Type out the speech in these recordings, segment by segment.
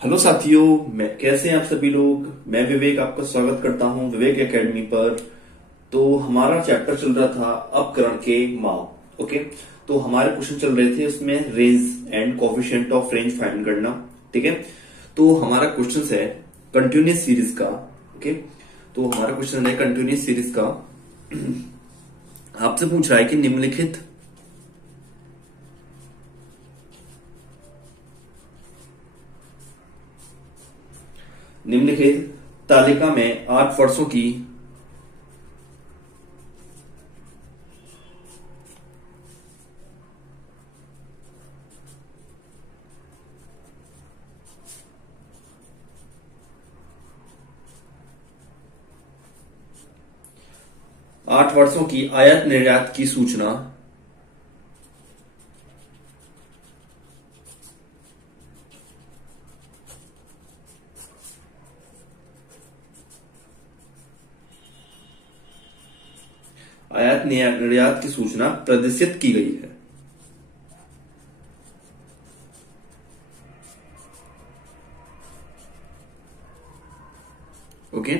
Hello साथियों, मैं कैसे हैं आप सभी लोग। मैं विवेक आपका स्वागत करता हूं विवेक एकेडमी पर। तो हमारा चैप्टर चल रहा था अपकरण के माप। ओके, तो हमारे क्वेश्चन चल रहे थे उसमें range and coefficient of range find करना। ठीक है, तो हमारा क्वेश्चन है कंटिन्यूअस सीरीज का। ओके, तो हमारा क्वेश्चन है कंटिन्यूअस सीरीज का। आपसे पूछ रहा है कि निम्नलिखित तालिका में 8 वर्षों की आयात निर्यात की सूचना निर्यात की सूचना प्रदर्शित की गई है। ओके,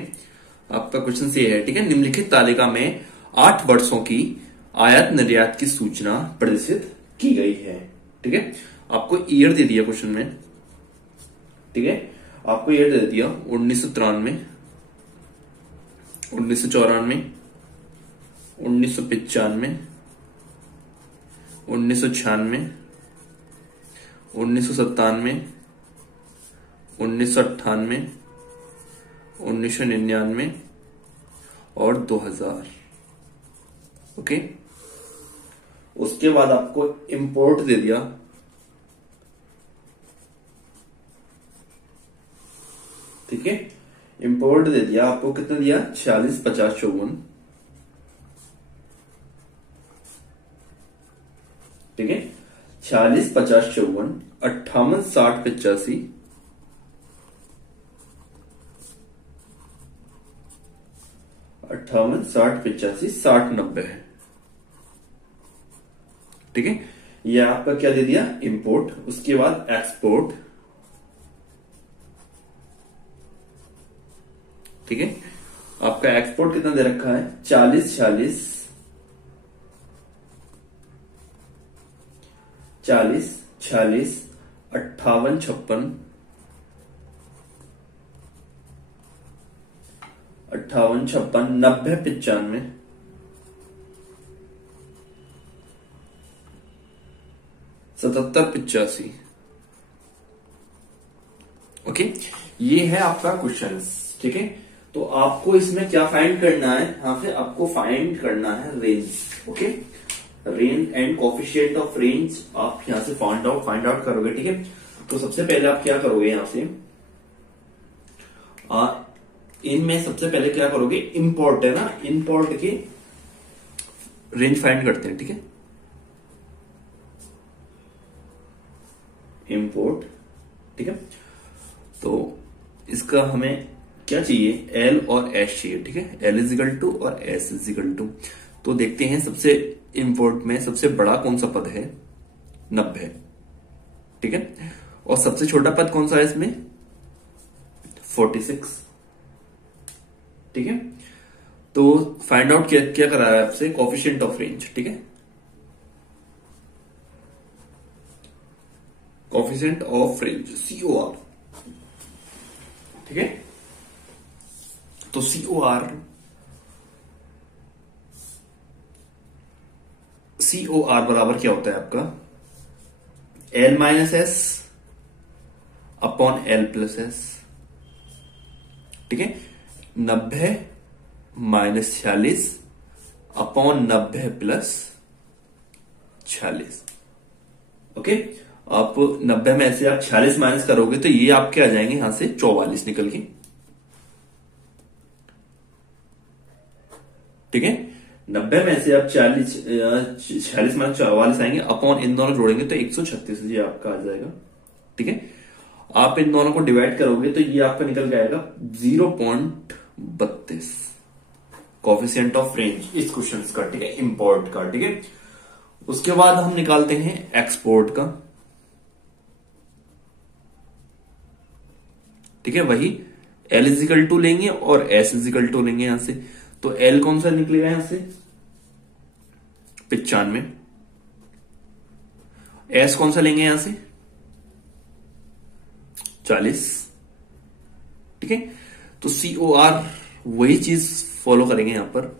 आपका क्वेश्चन ये है। ठीक है, निम्नलिखित तालिका में 8 वर्षों की आयात निर्यात की सूचना प्रदर्शित की गई है। ठीक है, आपको ईयर दे दिया क्वेश्चन में। ठीक है, आपको ईयर दे दिया 1993, 1994, 1995, 1996, 1997, 1998, 1999 और 2000। ओके, उसके बाद आपको इंपोर्ट दे दिया। ठीक है, इंपोर्ट दे दिया आपको। कितना दिया? 46, 50, 54। ठीक है, 46, 50, 54, 58, 60, 85, 58, 60, 85, 60, 90 है। ठीक है, ये आपका क्या दे दिया? इंपोर्ट। उसके बाद एक्सपोर्ट। ठीक है, आपका एक्सपोर्ट कितना दे रखा है? 40, 46, 40, 46, 58, 56, 58, 56, 90, 95, 77, 85। ओके, ये है आपका क्वेश्चन। ठीक है, तो आपको इसमें क्या फाइंड करना है? यहां से आपको फाइंड करना है range. Okay, range and coefficient of range आप यहां से फाइंड आउट करोगे। ठीक है, तो सबसे पहले आप क्या करोगे? यहां से इनमें सबसे पहले क्या करोगे? इंपोर्ट है ना, इंपोर्ट के रेंज फाइंड करते हैं। ठीक है, इंपोर्ट। ठीक है, तो इसका हमें क्या चाहिए? एल और एस चाहिए। ठीक है, एल इजिकल टू और एस इजिकल टू। तो देखते हैं सबसे इंपोर्ट में सबसे बड़ा कौन सा पद है? 90। ठीक है, और सबसे छोटा पद कौन सा है इसमें? 46। ठीक है, तो फाइंड आउट क्या करा है आपसे? Coefficient of range. ठीक है, कोफिशिएंट ऑफ रेंज COR। ठीक है, तो COR बराबर क्या होता है आपका? L minus s upon L plus s. ठीक है, 90 माइनस 46 अपॉन 90 प्लस 46। ओके, आप 90 में से आप 46 माइनस करोगे तो ये आपके आ जाएंगे यहां से 44 निकल के। ठीक है, 90 में से आप 46 माइनस 44 आएंगे, अपॉन इन दोनों जोड़ेंगे तो 136 ये आपका आ जाएगा। ठीक है, आप इन दोनों को डिवाइड करोगे तो ये आपका निकल जाएगा 0.32 कोफिशिएंट ऑफ रेंज इस क्वेश्चन का। ठीक है, इंपोर्ट का। ठीक है, उसके बाद हम निकालते हैं एक्सपोर्ट का। ठीक है, वही L इजिकल टू लेंगे और S इजिकल टू लेंगे यहां से। तो L कौन सा निकलेगा यहां से 95, S कौन सा लेंगे यहां से 40, ठीक है। तो COR वही चीज फॉलो करेंगे यहां पर,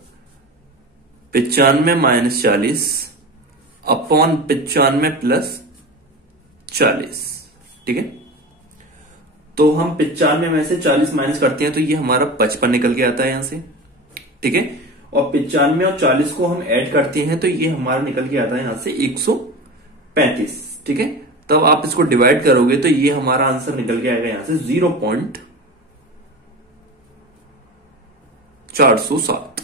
95 माइनस 40 अपॉन 95 प्लस 40, ठीक है। तो हम 95 में से 40 माइनस करते हैं तो ये हमारा 55 निकल के आता है यहां से, ठीक है। और 95 और 40 को हम ऐड करते हैं तो ये हमारा निकल के आता है यहां से 135, ठीक है। तब आप इसको डिवाइड करोगे तो ये हमारा आंसर निकल के आएगा यहां से 0.407,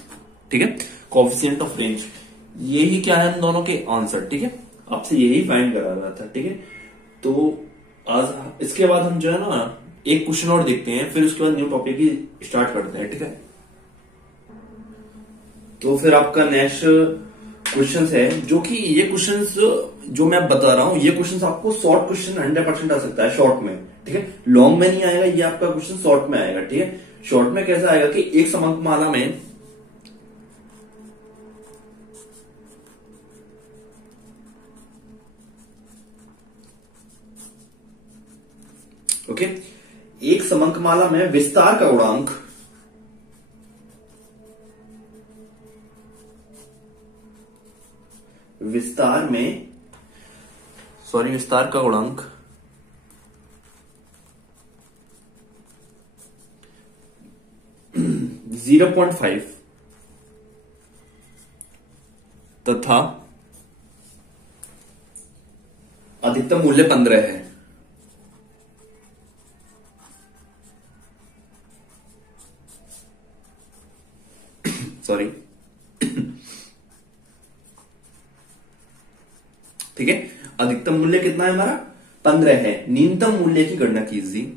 ठीक है, कोएफिशिएंट ऑफ रेंज। यही क्या है हम दोनों के आंसर, ठीक है, आपसे यही फाइंड करा रहा था, ठीक है। तो आज इसके बाद हम जो है ना एक क्वेश्चन और देखते हैं, फिर उसके बाद न्यू टॉपिक ही स्टार्ट करते हैं, ठीक है। तो फिर आपका नेक्स्ट क्वेश्चंस है, जो कि ये क्वेश्चंस जो मैं बता रहा हूं, ये क्वेश्चंस आपको शॉर्ट क्वेश्चन 100% आ सकता है शॉर्ट में, ठीक है, लॉन्ग में नहीं आएगा। ये आपका क्वेश्चन शॉर्ट में आएगा, ठीक है। शॉर्ट में कैसा आएगा कि एक समंकमाला में ओके, एक समंकमाला में विस्तार का गुणांक विस्तार का गुणांक 0.5 तथा अधिकतम मूल्य 15 है। सॉरी, ठीक है, अधिकतम मूल्य कितना है हमारा 15 है। न्यूनतम मूल्य की गणना कीजिए।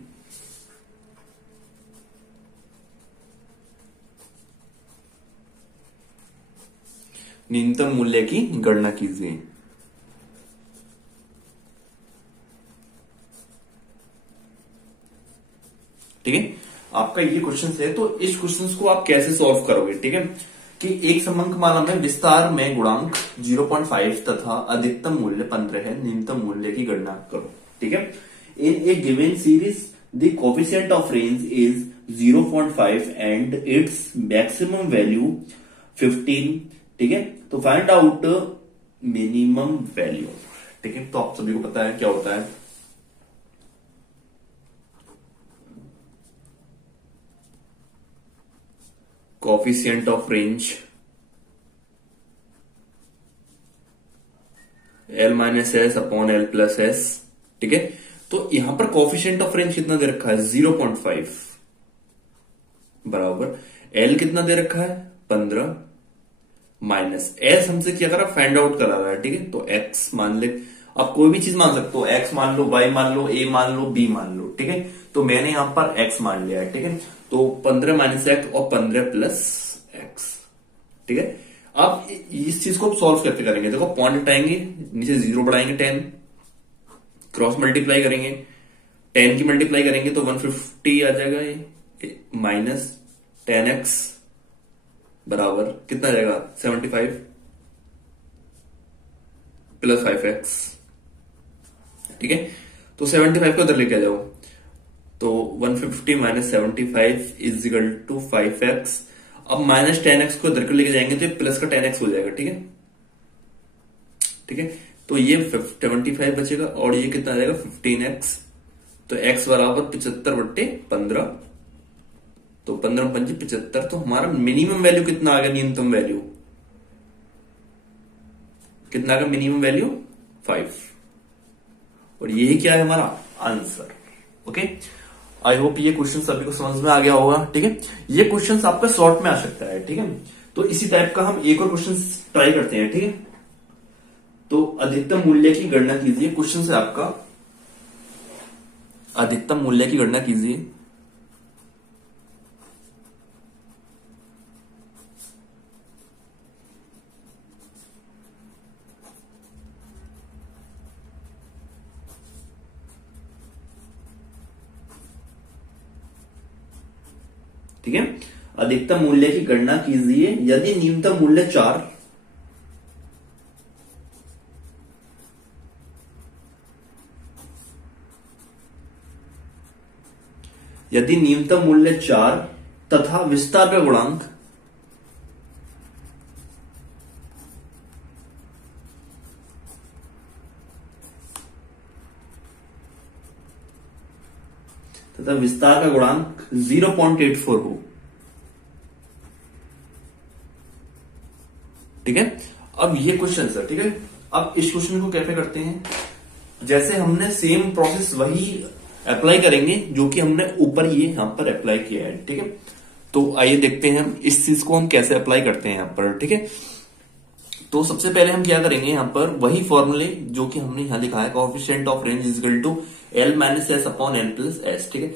न्यूनतम मूल्य की गणना कीजिए, ठीक है। आपका ये क्वेश्चन है, तो इस क्वेश्चन को आप कैसे सॉल्व करोगे, ठीक है, कि एक समंकमाला में विस्तार में गुणांक 0.5 तथा अधिकतम मूल्य 15 है, न्यूनतम मूल्य की गणना करो, ठीक है। In a given series the coefficient of range is 0.5 and its maximum value 15, ठीक है। तो फाइंड आउट मिनिमम वैल्यू, ठीक है। तो आप सभी को पता है क्या होता है, coefficient of range L minus s upon L plus s, ठीक है। तो यहां पर कोएफिशिएंट ऑफ रेंज कितना दे रखा है 0.5 बराबर L कितना दे रखा है 15 माइनस एस हमसे क्या करा फाइंड आउट करा रहा है, ठीक है। तो x मान ले, आप कोई भी चीज मान सकते हो, x मान लो, y मान लो, a मान लो, b मान लो, ठीक है। तो मैंने यहां पर x मान लिया है, ठीक है। तो 15 माइनस एक्स और 15 प्लस एक्स, ठीक है। अब इस चीज को सॉल्व कैसे करेंगे, देखो पॉइंट हटाएंगे, नीचे 0 बढ़ाएंगे, 10 क्रॉस मल्टीप्लाई करेंगे, 10 की मल्टीप्लाई करेंगे तो 150 आ जाएगा, ये माइनस 10x बराबर कितना आ जाएगा 75 प्लस 5x, ठीक है। तो 75 को उधर लेके आ जाओ, तो 150 minus 75 is equal to 5x। अब माइनस 10x को इधर को लेके जाएंगे तो ये प्लस का 10x हो जाएगा, ठीक है, ठीक है। तो ये 75 बचेगा और ये कितना आ जाएगा 15x। तो x बराबर 75/15, तो 15×5 = 75। तो हमारा मिनिमम वैल्यू कितना आ गया, न्यूनतम वैल्यू कितना आ गया, मिनिमम वैल्यू 5, और यही क्या है हमारा आंसर। ओके, आई होप ये क्वेश्चन सभी को समझ में आ गया होगा, ठीक है। ये क्वेश्चन आपका शॉर्ट में आ सकता है, ठीक है। तो इसी टाइप का हम एक और क्वेश्चन ट्राई करते हैं, ठीक है। तो अधिकतम मूल्य की गणना कीजिए, क्वेश्चन से आपका अधिकतम मूल्य की गणना कीजिए। ठीक है। अधिकतम मूल्य की गणना कीजिए यदि न्यूनतम मूल्य 4 यदि न्यूनतम मूल्य 4 तथा विस्तार का गुणांक तथा विस्तार का गुणांक 0.84 हो, ठीक है। अब ये क्वेश्चन है, ठीक है। अब इस क्वेश्चन को कैसे करते हैं, जैसे हमने सेम प्रोसेस वही अप्लाई करेंगे जो कि हमने ऊपर ये यहां पर अप्लाई किया है, ठीक है। तो आइए देखते हैं हम इस चीज को हम कैसे अप्लाई करते हैं यहां पर, ठीक है। तो सबसे पहले हम क्या करेंगे, यहां पर वही फॉर्मूले जो कि हमने यहां लिखा है, coefficient of range is equal to L minus s upon N plus s, ठीक है।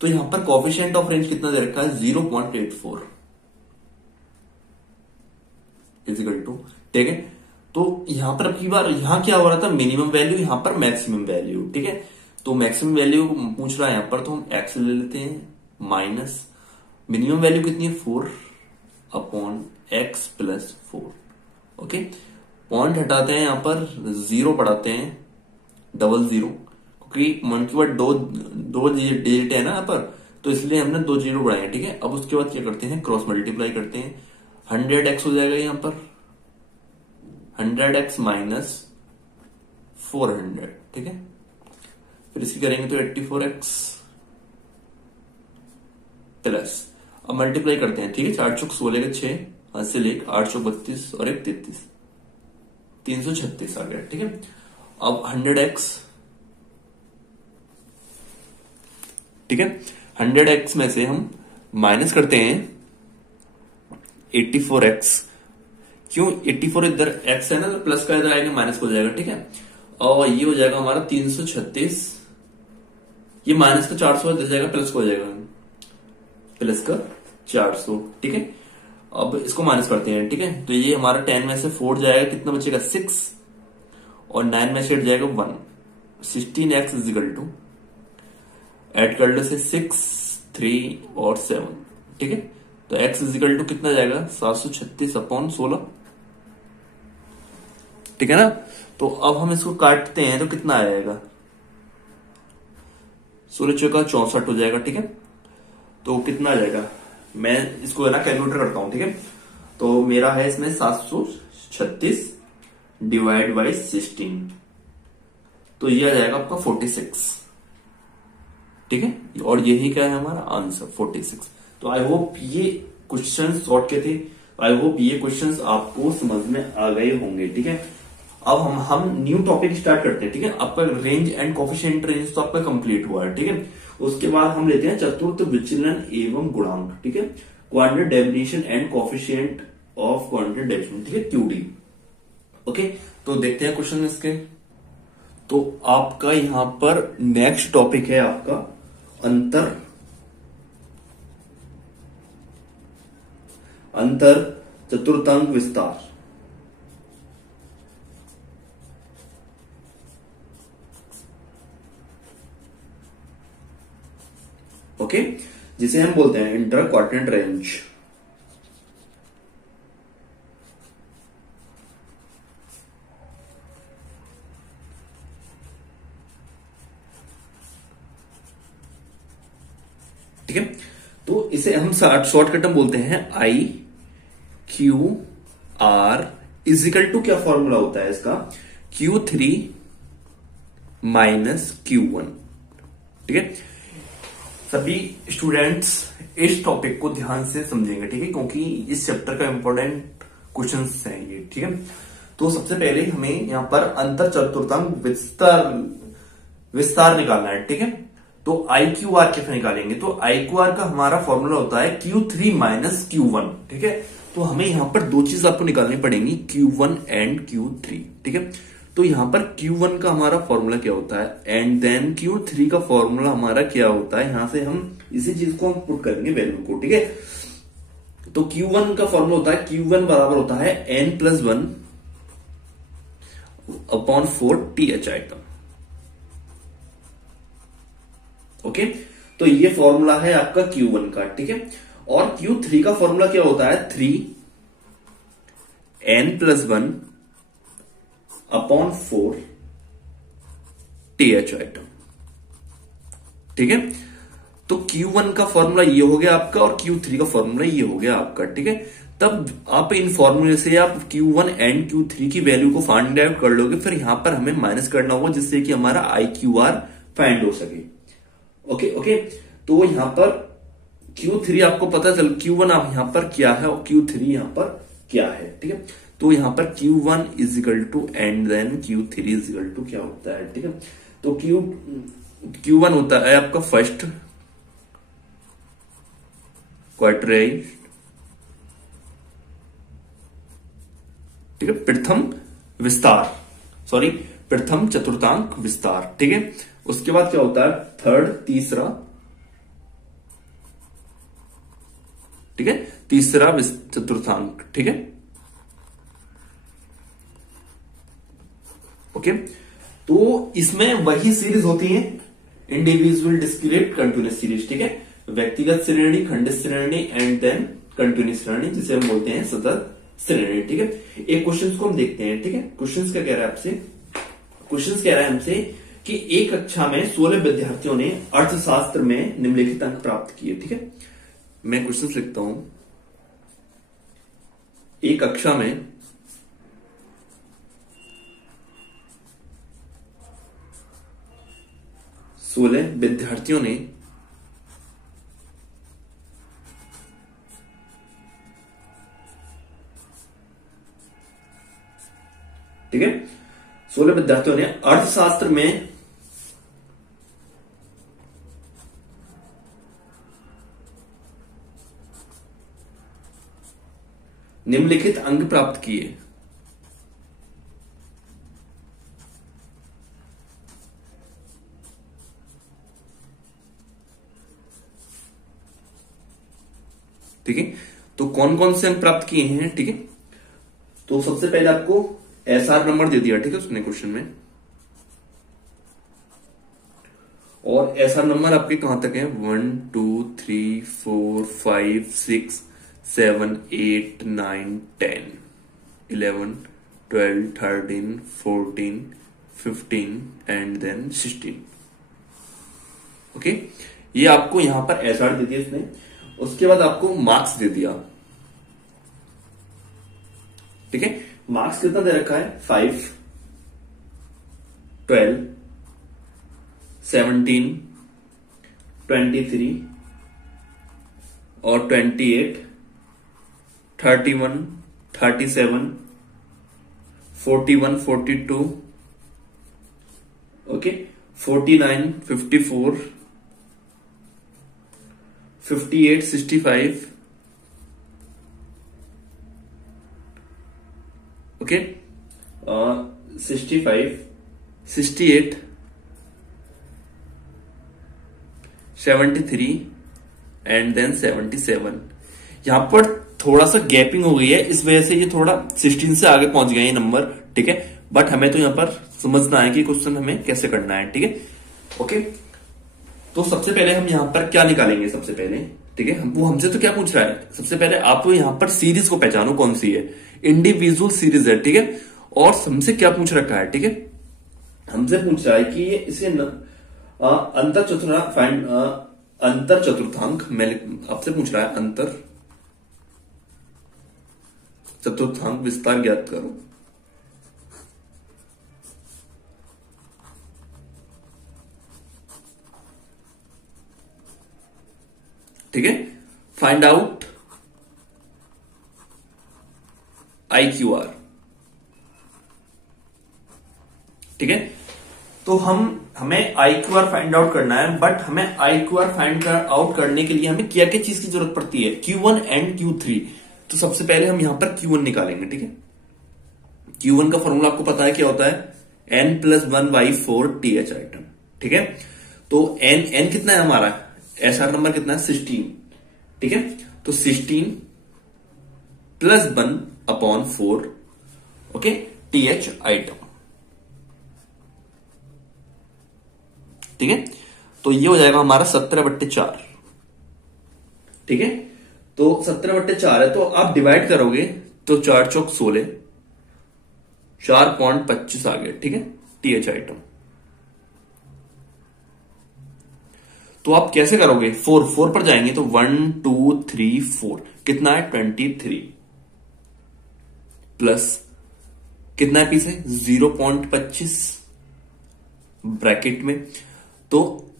तो यहां पर कोएफिशिएंट ऑफ रेंज कितना दे रखा है, 0.84 इज इक्वल टू, ठीक है। तो यहां पर अब की बार यहां क्या हो रहा था, मिनिमम वैल्यू, यहां पर मैक्सिमम वैल्यू, ठीक है। तो मैक्सिमम वैल्यू पूछ रहा है यहां पर, तो हम एक्स ले लेते हैं माइनस मिनिमम वैल्यू कितनी है 4 upon x plus 4, okay. Point हटाते हैं, यहां पर 0 बढ़ाते हैं, 00, क्योंकि मन की बात दो डिजिट है ना यहां पर, तो इसलिए हमने 2 0 बढ़ाए, ठीक है। अब उसके बाद क्या करते हैं, क्रॉस मल्टीप्लाई करते हैं, 100x हो जाएगा यहां पर, 100x माइनस 400, ठीक है। फिर इसकी करेंगे तो 84x प्लस, अब मल्टीप्लाई करते हैं, ठीक है। 4 चौक 16 के 6, 5 से लेकर 8 चौक 32 और 1 33, 336 आ गया, ठीक है। अब 100x, ठीक है, 100x में से हम माइनस करते हैं 84x, क्यों 84 इधर x है ना, तो प्लस का इधर आएगा माइनस हो जाएगा, ठीक है। और ये हो जाएगा हमारा 336, ये माइनस का 400 इधर जाएगा, प्लस का हो जाएगा प्लस का 400, ठीक है। अब इसको माइनस करते हैं, ठीक है। तो ये हमारा 10 में से 4 जाएगा, कितना बचेगा 6, और 9 में से 8 जाएगा 1, 16x is equal to, add कर लो से 6, 3 और 7, ठीक है। तो x इज इक्वल टू कितना जाएगा 736 अपॉन 16, ठीक है ना। तो अब हम इसको काटते हैं तो कितना आ जाएगा, 16 चौका 64 हो जाएगा, ठीक है। तो कितना आ जाएगा, मैं इसको है ना कैलकुलेटर करता हूं, ठीक है। तो मेरा है इसमें 736 डिवाइड बाई 16, तो ये आ जाएगा आपका 46, ठीक है। और यही क्या है हमारा आंसर 46। तो आई होप ये क्वेश्चन शॉर्ट के थे, आई होप ये क्वेश्चंस आपको समझ में आ गए होंगे, ठीक है। अब हम न्यू टॉपिक स्टार्ट करते हैं, ठीक है। आपका रेंज एंड कोएफिशिएंट रेंज तो आपका कंप्लीट हुआ है, ठीक है। उसके बाद हम लेते हैं चतुर्थ विचलन एवं गुणांक, ठीक है, quadrant definition and coefficient of quadrant definition, ठीक है, QD, ओके। तो देखते हैं क्वेश्चन इसके। तो आपका यहां पर नेक्स्ट टॉपिक है आपका अंतर चतुर्थांक विस्तार, ओके, जिसे हम बोलते हैं इंटर क्वाड्रेंट रेंज, ठीक है। तो इसे हम शॉर्टकट में बोलते हैं IQR इज इक्वल टू, क्या फॉर्मूला होता है इसका, Q3 माइनस Q1, ठीक है। सभी स्टूडेंट्स इस टॉपिक को ध्यान से समझेंगे, ठीक है, क्योंकि इस चैप्टर का इंपॉर्टेंट क्वेश्चंस हैं ये, ठीक है। तो सबसे पहले हमें यहां पर अंतर चतुर्थांक विस्तार निकालना है, ठीक है। तो IQR कैसे निकालेंगे, तो IQR का हमारा फॉर्मूला होता है Q3 माइनस Q1, ठीक है। तो हमें यहां पर दो चीज आपको निकालनी पड़ेंगी, Q1 एंड Q3, ठीक है। तो यहां पर Q1 का हमारा फॉर्मूला क्या होता है, एंड देन Q3 का फॉर्मूला हमारा क्या होता है, यहां से हम इसी चीज को हम पुट करेंगे वैल्यू को, ठीक है। तो Q1 का फॉर्मूला होता है, Q1 बराबर होता है n+1 upon 4 TH item, okay. तो ये फॉर्मूला है आपका Q1 का, ठीक है। और Q3 का फॉर्मूला क्या होता है, 3n+1 अपॉन 4 TH आइटम। ठीक है, तो Q1 का फॉर्मूला ये हो गया आपका और Q3 का फॉर्मूला ये हो गया आपका। ठीक है, तब आप इन फॉर्मूले से आप Q1 एंड Q3 की वैल्यू को फाइंड आउट कर लोगे, फिर यहां पर हमें माइनस करना होगा जिससे कि हमारा IQR फाइंड हो सके। ओके ओके, तो यहां पर Q3 आपको पता चल, Q1 आप यहां पर क्या है और Q3 यहां पर क्या है। ठीक है, तो यहां पर Q1 is equal to and then Q3 is equal to क्या होता है। ठीक है, तो Q1 होता है आपका फर्स्ट क्वार्टराइल, ठीक है, प्रथम विस्तार, सॉरी प्रथम चतुर्थांक विस्तार। ठीक है, उसके बाद क्या होता है, थर्ड तीसरा, ठीक है, तीसरा चतुर्थांक। ठीक है, ओके, तो इसमें वही सीरीज होती है, इंडिविजुअल डिस्क्रीट कंटिन्यूस सीरीज। ठीक है, व्यक्तिगत श्रेणी, खंडित श्रेणी एंड देन कंटिन्यूस श्रेणी, जिसे हम बोलते हैं सतत श्रेणी। ठीक है, एक क्वेश्चन को हम देखते हैं। ठीक है, क्वेश्चन क्या कह रहा है आपसे, क्वेश्चन कह रहा है हमसे कि एक कक्षा में 16 विद्यार्थियों ने अर्थशास्त्र में निम्नलिखित अंक प्राप्त किए। ठीक है, मैं क्वेश्चन लिखता हूं, एक कक्षा में 16 विद्यार्थियों ने ठीक है, 16 विद्यार्थियों ने अर्थशास्त्र में निम्नलिखित अंक प्राप्त किए। ठीक है, तो कौन कौन से अंक प्राप्त किए हैं। ठीक है, तो सबसे पहले आपको SR नंबर दे दिया। ठीक है, उसने क्वेश्चन में, और SR नंबर आपके कहां तक है, 1 2 3 4 5 6 7 8 9 10 11 12 13 14 15 एंड देन 16। ओके, ये आपको यहां पर SR दे दिया इसने। उसके बाद आपको मार्क्स दे दिया। ठीक है, मार्क्स कितना दे रखा है, 5 12 17 23 और 28 31 37 41 42 ओके 49 54 58 65 ओके 65 68 73 एंड देन 77। यहां पर थोड़ा सा गैपिंग हो गई है, इस वजह से ये थोड़ा 16 से आगे पहुंच गए ये नंबर। ठीक है, बट हमें तो यहां पर समझना है कि क्वेश्चन हमें कैसे करना है। ठीक है, ओके, तो सबसे पहले हम यहां पर क्या निकालेंगे, सबसे पहले ठीक है, वो हमसे तो क्या पूछ रहा है, सबसे पहले आप यहां पर सीरीज को पहचानो कौन सी है, इंडिविजुअल सीरीज है। ठीक है, और हमसे क्या पूछ रखा है, ठीक है, हमसे पूछ रहा है कि ये इसे अंतर चतुर्थांक मैं आपसे पूछ रहा है, अंतर चतुर्थांक विस्तार ज्ञात करो। ठीक है, फाइंड आउट IQR। ठीक है, तो हमें IQR फाइंड आउट करना है, बट हमें IQR फाइंड आउट करने के लिए हमें क्या क्या चीज की जरूरत पड़ती है, Q1 एंड Q3। तो सबसे पहले हम यहां पर Q1 निकालेंगे। ठीक है, Q1 का फॉर्मूला आपको पता है क्या होता है, n+1/4 TH आइटम। ठीक है, तो n कितना है हमारा, SR नंबर कितना है, 16। ठीक है, तो 16 + 1/4 ओके TH आइटम। ठीक है, तो ये हो जाएगा हमारा 17/4। ठीक है, तो 17/4 है, तो आप डिवाइड करोगे तो 4 चौक 16, 4.25 आ गया, ठीक है, टीएच आइटम। तो आप कैसे करोगे, 4 पर जाएंगे तो 1 2 3 4 कितना है 23 प्लस कितना है पीछे 0.25 ब्रैकेट में, तो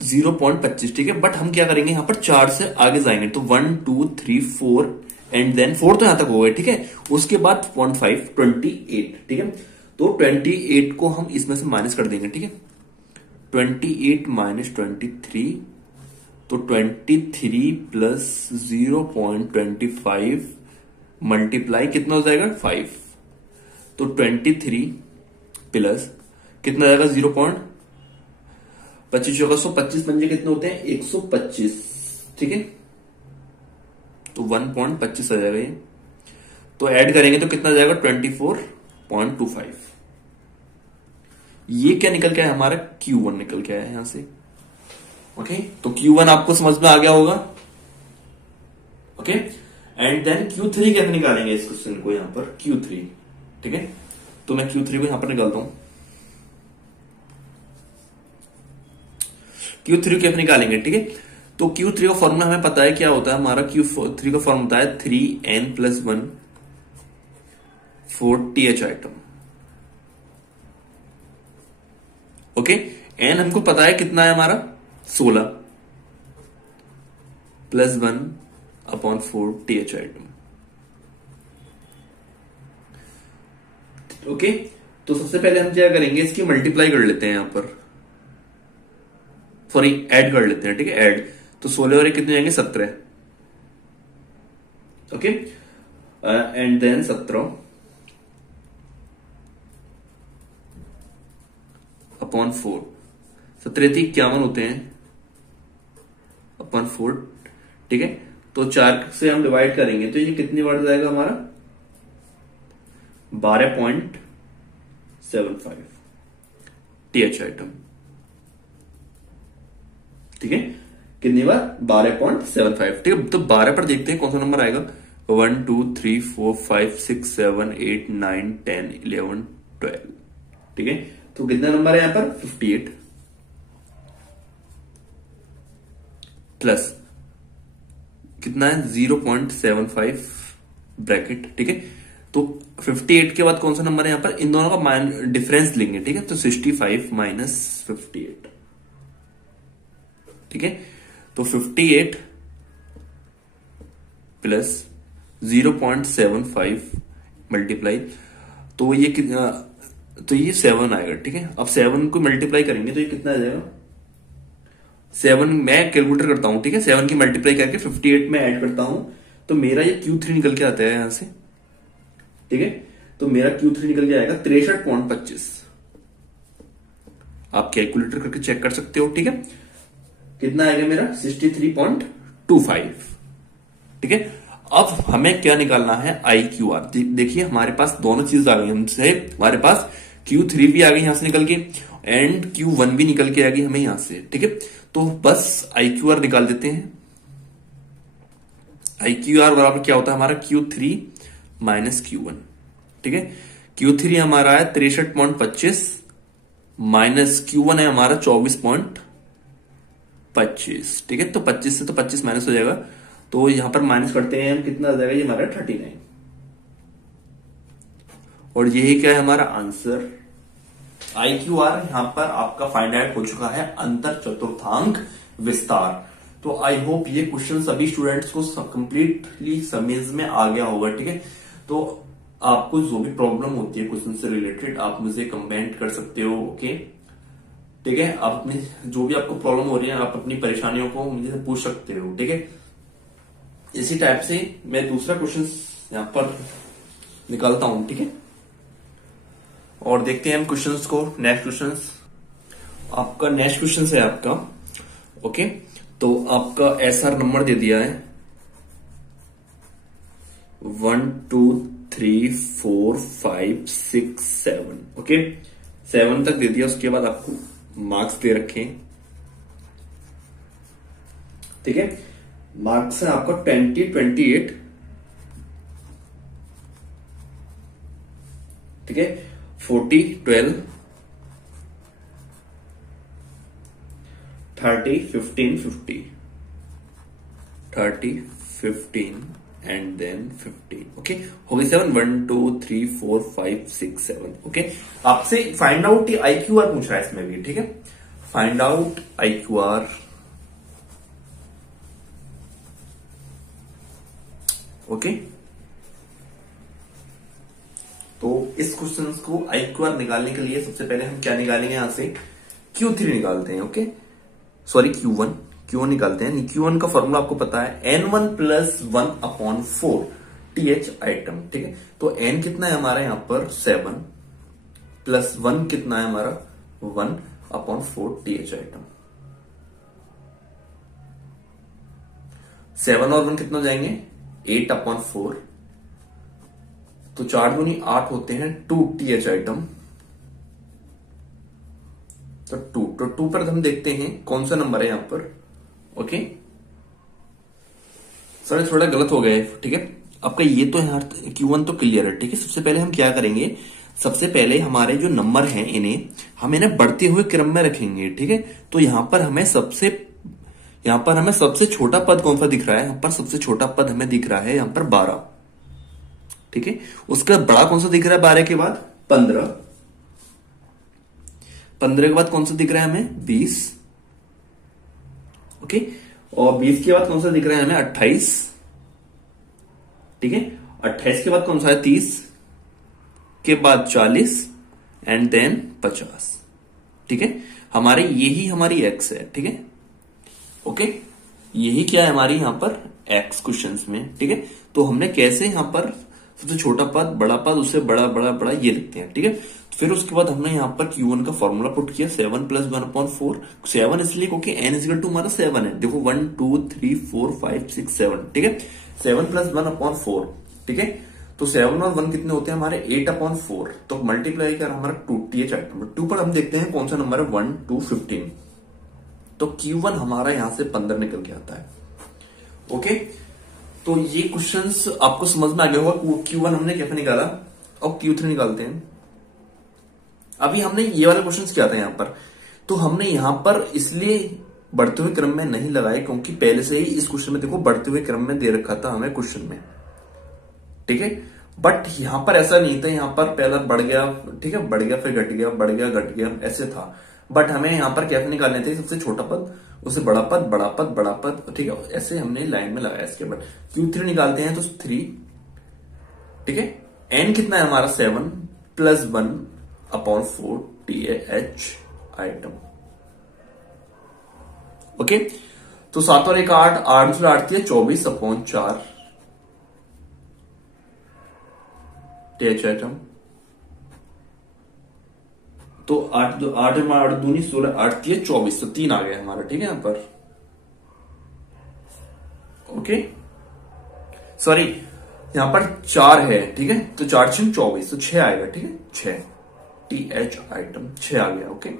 0.25, ठीक है। बट हम क्या करेंगे, यहां पर 4 से आगे जाएंगे तो 1 2 3 4 एंड देन 4 तो यहां तक हो गए, ठीक है। उसके बाद 0.5 28, ठीक है। तो 28 को हम इसमें से माइनस कर देंगे, ठीक है। 28 माइनस 23, तो 23 प्लस 0.25 मल्टीप्लाई कितना हो जाएगा 5, तो 23 प्लस कितना जाएगा 0.25 होगा, 125 पंजे कितने होते हैं 125, ठीक है। तो 1.25 आ जाएगा ये, तो ऐड करेंगे तो कितना जाएगा 24.25। ये क्या निकल के आया हमारा Q1 निकल के आया यहां से, ओके। तो Q1 आपको समझ में आ गया होगा, ओके। एंड देन Q3 कैसे निकालेंगे इस क्वेश्चन को, यहां पर Q3, ठीक है। तो मैं Q3 को यहां पर निकालता हूं। Q3 कैसे निकालेंगे, ठीक है। तो Q3 का फॉर्मूला हमें पता है क्या होता है, हमारा Q3 का फॉर्मूला होता है 3n+1 4 TH item, okay. n हमको पता है कितना है हमारा 16 +1/4 TH आइटम, ओके। तो सबसे पहले हम क्या करेंगे, इसकी मल्टीप्लाई कर लेते हैं यहां पर, सॉरी ऐड कर लेते हैं, ठीक है, ऐड। तो 16 और 1 कितने जाएंगे 17, ओके। एंड देन 17/4, 17 थी 51 होते हैं /4, ठीक है। तो 4 से हम डिवाइड करेंगे तो ये कितनी बार जाएगा हमारा 12.75 TH आइटम, ठीक है। कितनी बार 12.75, ठीक है। तो 12 पर देखते हैं कौन सा नंबर आएगा, 1 2 3 4 5 6 7 8 9 10 11 12, ठीक है। तो कितना नंबर है यहां पर 58 प्लस कितना है 0.75 ब्रैकेट, ठीक है। तो 58 के बाद कौन सा नंबर है यहां पर, इन दोनों का डिफरेंस लेंगे, ठीक है। तो 65 माइनस 58, ठीक है। तो 58 प्लस 0.75 मल्टीप्लाई, तो ये कितना, तो ये 7 आएगा, ठीक है। अब 7 को मल्टीप्लाई करेंगे तो ये कितना आ जाएगा 7, मैं कैलकुलेटर करता हूं, ठीक है। 7 की मल्टीप्लाई करके 58 में ऐड करता हूं तो मेरा ये Q3 निकल के आता है यहां से, ठीक है। तो मेरा Q3 निकल के आएगा 63.25, आप कैलकुलेटर करके चेक कर सकते हो, ठीक है। कितना आएगा मेरा 63.25, ठीक है। अब हमें क्या निकालना है IQR, देखिए हमारे पास दोनों चीज आ गई हमसे, हमारे पास Q3 भी आ गई यहां से निकल के एंड Q1 भी निकल के आ गई हमें यहां से, ठीक है। तो बस IQR निकाल देते हैं। IQR बराबर क्या होता है हमारा Q3 माइनस Q1, ठीक है। Q3 हमारा है 63.25 माइनस Q1 है हमारा 24.25, ठीक है। तो 25 से तो 25 माइनस हो जाएगा, तो यहां पर माइनस करते हैं हम, कितना आ जाएगा ये हमारा 39, और यही क्या है हमारा आंसर। IQR यहां पर आपका फाइंड आउट हो चुका है, अंतर चतुर्थांक विस्तार। तो आई होप ये क्वेश्चन सभी स्टूडेंट्स को कंप्लीटली समझ में आ गया होगा, ठीक है। तो आपको जो भी प्रॉब्लम होती है क्वेश्चन से रिलेटेड आप मुझे कमेंट कर सकते हो, ओके, ठीक है। आप अपनी जो भी आपको प्रॉब्लम हो रही है आप अपनी परेशानियों को मुझे पूछ सकते हो, ठीक है। इसी टाइप से मैं दूसरा क्वेश्चन यहां पर निकालता हूं, ठीक है। और देखते हैं हम क्वेश्चंस को, नेक्स्ट क्वेश्चंस। आपका नेक्स्ट क्वेश्चन है आपका, ओके। तो आपका SR नंबर दे दिया है 1 2 3 4 5 6 7, ओके, 7 तक दे दिया। उसके बाद आपको मार्क्स दे रखे, ठीक है। मार्क्स है आपका 20, 28, ठीक है, 40, 12, 30, 15, 50, 30, 15 एंड देन 15। ओके, हो गई 7, 1 2 3 4 5 6 7। ओके, आपसे फाइंड आउट IQR पूछ रहा है इसमें भी, ठीक है, फाइंड आउट IQR। ओके, तो इस क्वेश्चन को IQR निकालने के लिए सबसे पहले हम क्या निकालेंगे, यहां से Q3 निकालते हैं। ओके, सॉरी Q1 निकालते हैं। Q1 का फॉर्मूला आपको पता है, N1 + 1/4 TH आइटम, ठीक है। तो N कितना है हमारा यहाँ पर 7 + 1 कितना है हमारा 1/4 TH आइटम। 7 और 1 कितना हो जाएंगे 8/4, तो 4 दूनी 8 होते हैं 2 TH आइटम। तो 2 पर हम देखते हैं कौन सा नंबर है यहां पर। ओके, सर थोड़ा गलत हो गया है, ठीक है। आपका ये तो यहाँ Q1 तो क्लियर है, ठीक है। सबसे पहले हम क्या करेंगे, सबसे पहले हमारे जो नंबर हैं हम इन्हें बढ़ते हुए क्रम में रखेंगे, ठीक है। तो यहां पर हमें सबसे छोटा पद कौन सा दिख रहा है, यहां पर सबसे छोटा पद हमें दिख रहा है यहां पर 12, ठीक है। उसका बड़ा कौन सा दिख रहा है 12 के बाद 15, 15 के बाद कौन सा दिख रहा है हमें 20, ओके। और 20 के बाद कौन सा दिख रहा है हमें 28, ठीक है। 28 के बाद कौन सा है 30, के बाद 40 एंड देन 50, ठीक है। यही हमारी एक्स है, ठीक है। ओके, यही क्या है हमारी यहां पर एक्स क्वेश्चंस में, ठीक है। तो हमने कैसे यहां पर सबसे छोटा पद, बड़ा पद, उससे बड़ा बड़ा बड़ा ये लिखते हैं, ठीक है। फिर उसके बाद हमने यहाँ पर Q1 का फॉर्मूला पुट किया, 7 + 1/4। 7 इसलिए क्योंकि n = हमारा 7 है। देखो 1 2 3 4 5 6 7, ठीक है। 7 + 1/4, ठीक है। तो 7 और 1 कितने होते हैं हमारे 8/4, तो मल्टीप्लाई कर हमारा 2 TH आइटम। 2 पर हम देखते हैं कौन सा नंबर है 1 2 15, तो Q1 हमारा यहां से 15 निकल के आता है। ओके, तो ये क्वेश्चंस आपको समझ में आ गया होगा। Q1 हमने कैसे निकाला, और Q3 निकालते हैं। अभी हमने ये वाला क्वेश्चन किया था यहां पर, तो हमने यहां पर इसलिए बढ़ते हुए क्रम में नहीं लगाए क्योंकि पहले से ही इस क्वेश्चन में देखो बढ़ते हुए क्रम में दे रखा था हमें क्वेश्चन में, ठीक है। बट यहां पर ऐसा नहीं था, यहां पर पहला बढ़ गया, ठीक है, बढ़ गया फिर घट गया, बढ़ गया घट गया, ऐसे था। बट हमें यहां पर कैसे निकालने थे, सबसे छोटा पद, उससे बड़ा पद, बड़ा पद, बड़ा पद, ठीक है। ऐसे हमने लाइन में लगाया। इसके बाद Q3 निकालते हैं तो 3, ठीक है। N कितना है हमारा 7 + 1/4 TH आइटम। ओके, तो 7 और 1 8, 8 से 8 है 24/4 TH आइटम। तो 8 दूनी 16, 8 की 24, तो 3 आ गया हमारा, ठीक है यहां पर। ओके, सॉरी यहां पर 4 है, ठीक है। तो 4 6 24, तो 6 आएगा, ठीक है। 6 TH आइटम 6 आ गया। ओके,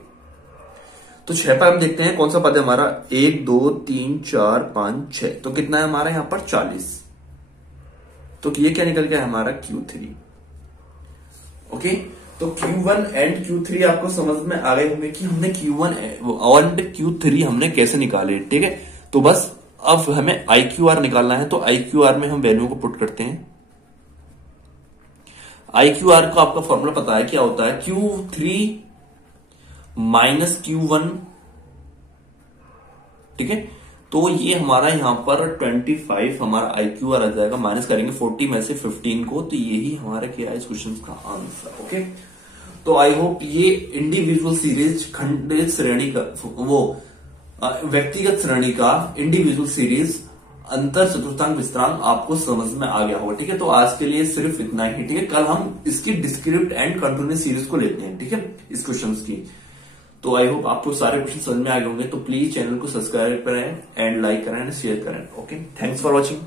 तो 6 पर हम देखते हैं कौन सा पद है हमारा 1 2 3 4 5 6, तो कितना है हमारा यहां पर 40, तो ये क्या निकल गया हमारा Q3। ओके, तो Q1 एंड Q3 आपको समझ में आ गए होंगे कि हमने Q1 और Q3 हमने कैसे निकाले, ठीक है। तो बस अब हमें IQR निकालना है, तो IQR में हम वैल्यू को पुट करते हैं। IQR का आपका फॉर्मूला पता है क्या होता है, Q3 - Q1, ठीक है। तो ये हमारा यहां पर 25 हमारा IQR आ जाएगा, माइनस करेंगे 40 में से 15 को, तो यही हमारा क्या है इस क्वेश्चन का आंसर। ओके, तो आई होप ये इंडिविजुअल सीरीज, खंडित श्रेणी का, वो व्यक्तिगत श्रेणी का इंडिविजुअल सीरीज अंतर चतुर्थांक विस्तारांक आपको समझ में आ गया होगा, ठीक है। तो आज के लिए सिर्फ इतना ही, ठीक है। कल हम इसकी डिस्क्रिप्ट एंड कंटिन्यूअस सीरीज को लेते हैं, ठीक है, इस क्वेश्चन की। तो आई होप आपको सारे क्वेश्चन समझ में आ गए होंगे। तो प्लीज चैनल को सब्सक्राइब करें एंड लाइक करें एंड शेयर करें। Okay, thanks for watching.